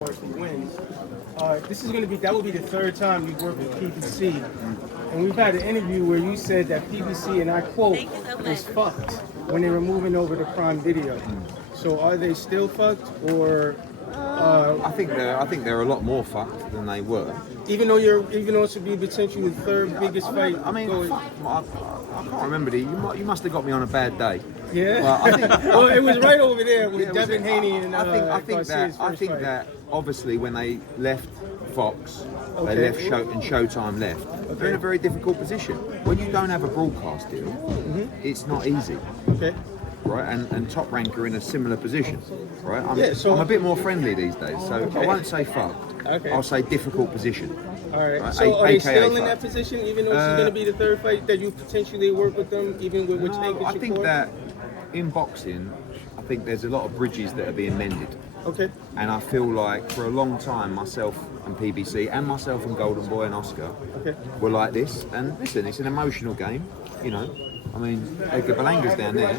if he wins. This is going to be, that will be the third time you've worked with PBC. And we've had an interview where you said that PBC, and I quote, was fucked when they were moving over to Prime Video. So are they still fucked, or? I think they're a lot more fucked than they were. Even though it should be potentially the third biggest fight. I mean, I can't remember. You must have got me on a bad day. Yeah. Well, I think, well, it was right over there with Devin Haney and I think Garcia. that obviously when they left Fox, Okay. they left and Showtime left. They're in a very difficult position. When you don't have a broadcast deal, it's not easy. Okay. Right, and Top Rank are in a similar position, right? I'm a bit more friendly these days, so I won't say fucked. Okay. I'll say difficult position. All right. Right, So are they still in fucked. that position, even though it's going to be the third fight that you potentially work with them, even with which they I think that in boxing, I think there's a lot of bridges that are being mended. Okay. And I feel like for a long time, myself and PBC and myself and Golden Boy and Oscar were like this. And listen, it's an emotional game, you know. I mean, Edgar Belanga's down there,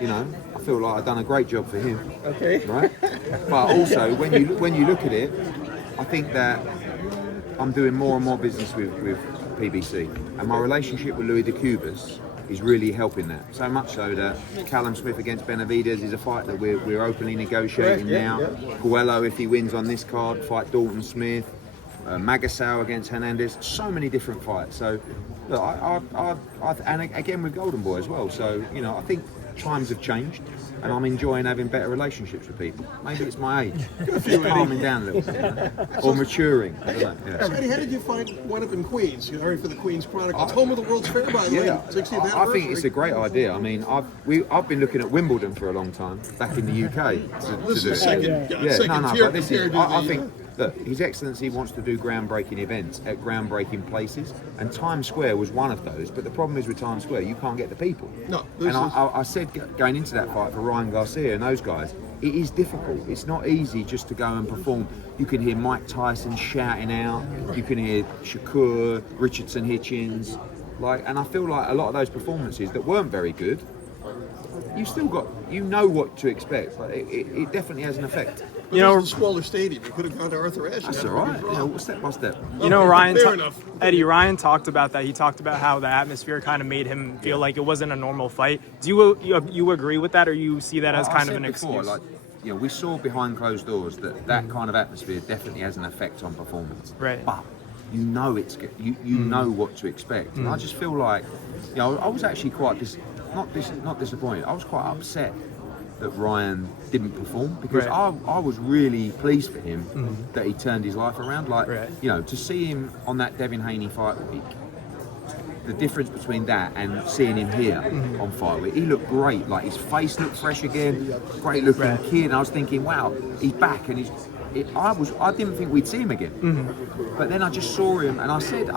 you know. I feel like I've done a great job for him. Okay. Right? But also, when you look at it, I think that I'm doing more and more business with PBC. And my relationship with Louis de Cubas is really helping that. So much so that Callum Smith against Benavidez is a fight that we're openly negotiating now. Coelho, if he wins on this card, fight Dalton Smith. Magasau against Hernandez. So many different fights. So, look, and again with Golden Boy as well. So, you know, I think times have changed, and I'm enjoying having better relationships with people. Maybe it's my age. It's calming down a little bit, you know? Or maturing. I don't know. Eddie, how did you wind up in Queens? You're for the Queens Chronicle. It's home of the World's Fair, by the way. 60th I anniversary. think it's a great idea. I mean, I've been looking at Wimbledon for a long time, back in the UK. This is second tier but this is, compared to I the... think that His Excellency wants to do groundbreaking events at groundbreaking places, and Times Square was one of those. But the problem is with Times Square, you can't get the people. No. And I said going into that fight for Ryan Garcia and those guys, it is difficult. It's not easy just to go and perform. You can hear Mike Tyson shouting out. You can hear Shakur, Richardson, Hitchens. And I feel like a lot of those performances that weren't very good, you still got, you know what to expect. But it definitely has an effect. You know, a smaller stadium. You could have gone to Arthur Ashe. That's all right. You know, step by step. You know, Ryan talked about that. He talked about how the atmosphere kind of made him feel like it wasn't a normal fight. Do you agree with that, or you see that as kind of an excuse? Like, you know, we saw behind closed doors that kind of atmosphere definitely has an effect on performance. Right. But you know it's good. You know what to expect. And I just feel like, you know, I was actually quite not disappointed. I was quite upset that Ryan didn't perform, because I was really pleased for him that he turned his life around. You know, to see him on that Devin Haney fight week, the difference between that and seeing him here on fight week, he looked great. Like, his face looked fresh again, great looking kid. And I was thinking, wow, he's back, and I didn't think we'd see him again. But then I just saw him, and I said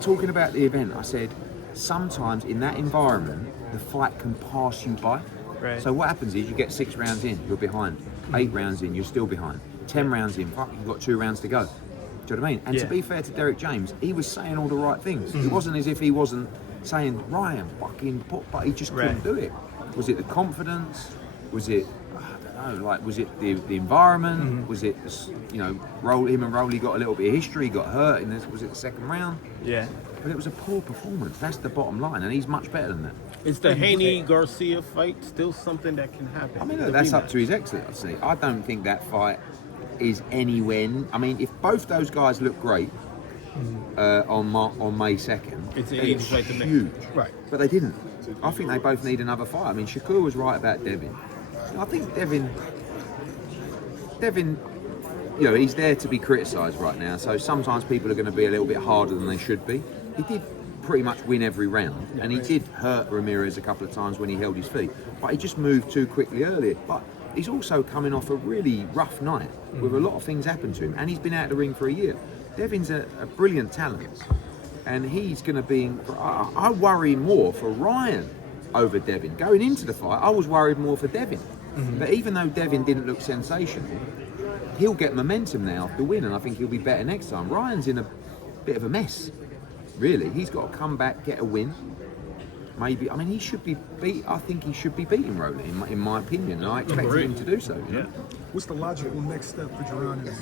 talking about the event, I said, sometimes in that environment, the fight can pass you by. Right. So what happens is you get 6 rounds in, you're behind. 8 rounds in, you're still behind. 10 rounds in, fuck, you've got 2 rounds to go. Do you know what I mean? And to be fair to Derek James, he was saying all the right things. It wasn't as if he wasn't saying, Ryan, fucking put, but he just couldn't do it. Was it the confidence? Was it, I don't know, like, was it the environment? Was it, you know, him and Rowley got a little bit of history, got hurt in this, was it the second round? Yeah. But it was a poor performance. That's the bottom line, and he's much better than that. Is the Haney-Garcia fight still something that can happen? I mean, look, that's up to His Excellency. I don't think that fight is anywhere. I mean, if both those guys look great on May 2nd, it's huge. Right. But they didn't. I think they both need another fight. I mean, Shakur was right about Devin. I think Devin, you know, he's there to be criticised right now. So sometimes people are going to be a little bit harder than they should be. He did pretty much win every round, and he did hurt Ramirez a couple of times when he held his feet, but he just moved too quickly earlier. But he's also coming off a really rough night with a lot of things happened to him, and he's been out of the ring for a year. Devin's a brilliant talent, and he's going to be I worry more for Ryan over Devin. Going into the fight, I was worried more for Devin. But even though Devin didn't look sensational, he'll get momentum now after the win, and I think he'll be better next time. Ryan's in a bit of a mess, really. He's got to come back, get a win, maybe. I mean, he should be beat. I think he should be beating Rolly, in my opinion. And I expected him to do so. You know? What's the logical next step for Hearn?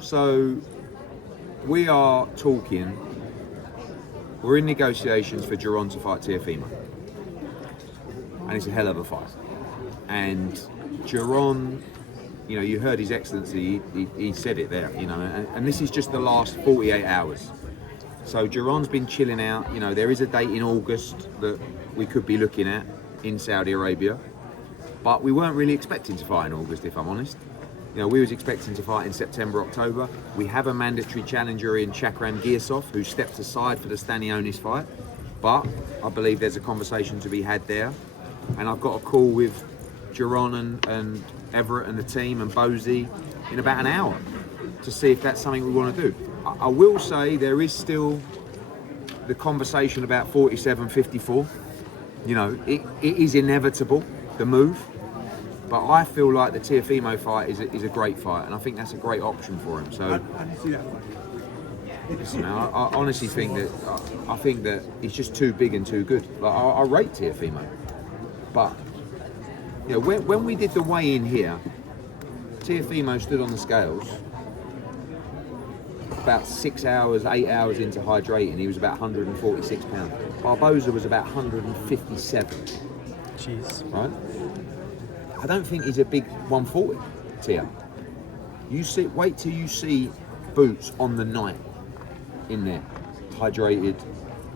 So we are talking. We're in negotiations for Hearn to fight Teofimo, and it's a hell of a fight. And Hearn, you know, you heard His Excellency. He said it there. You know, and this is just the last 48 hours. So Hearn's been chilling out. You know, there is a date in August that we could be looking at in Saudi Arabia, but we weren't really expecting to fight in August, if I'm honest. You know, we was expecting to fight in September, October. We have a mandatory challenger in Chakram Girsov who stepped aside for the Stanionis fight, but I believe there's a conversation to be had there. And I've got a call with Hearn and Everett and the team and Bozy in about an hour to see if that's something we want to do. I will say there is still the conversation about 47-54. You know, it is inevitable, the move. But I feel like the Teofimo fight is a great fight, and I think that's a great option for him. So, How do you see that fight? listen, I honestly think that he's just too big and too good. Like I rate Teofimo, but you know, when we did the weigh-in here, Teofimo stood on the scales about 6 hours, 8 hours into hydrating. He was about 146 pounds. Barboza was about 157. Jeez. Right? I don't think he's a big 140 tier. Wait till you see Bouts on the night in there, hydrated,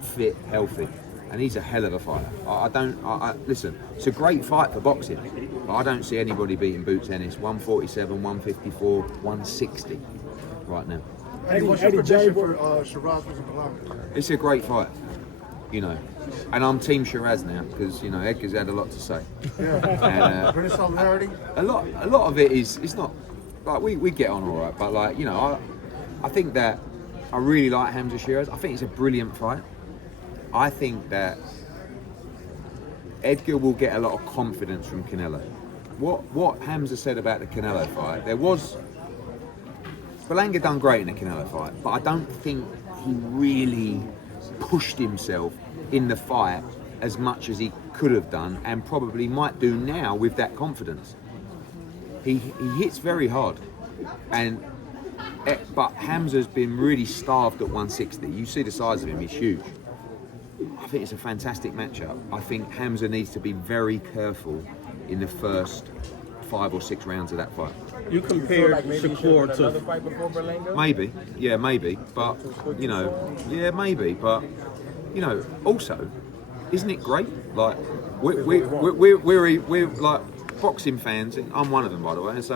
fit, healthy, and he's a hell of a fighter. Listen, it's a great fight for boxing, but I don't see anybody beating Bouts Ennis 147, 154, 160 right now. What's your prediction for Shiraz versus Colombia? It's a great fight, you know. And I'm Team Shiraz now because, you know, Edgar's had a lot to say. Yeah. British solidarity? A lot of it is, it's not, like, we get on all right, but, like, you know, I think that I really like Hamza Shiraz. I think it's a brilliant fight. I think that Edgar will get a lot of confidence from Canelo. What Hamza said about the Canelo fight, Berlanga done great in the Canelo fight, but I don't think he really pushed himself in the fight as much as he could have done and probably might do now with that confidence. He hits very hard, but Hamza's been really starved at 160. You see the size of him, he's huge. I think it's a fantastic matchup. I think Hamza needs to be very careful in the first 5 or 6 rounds of that fight. You compared Shakur to fight before Berlanga? Maybe, but you know, but you know, also, isn't it great? Like we're like boxing fans, and I'm one of them, by the way, and so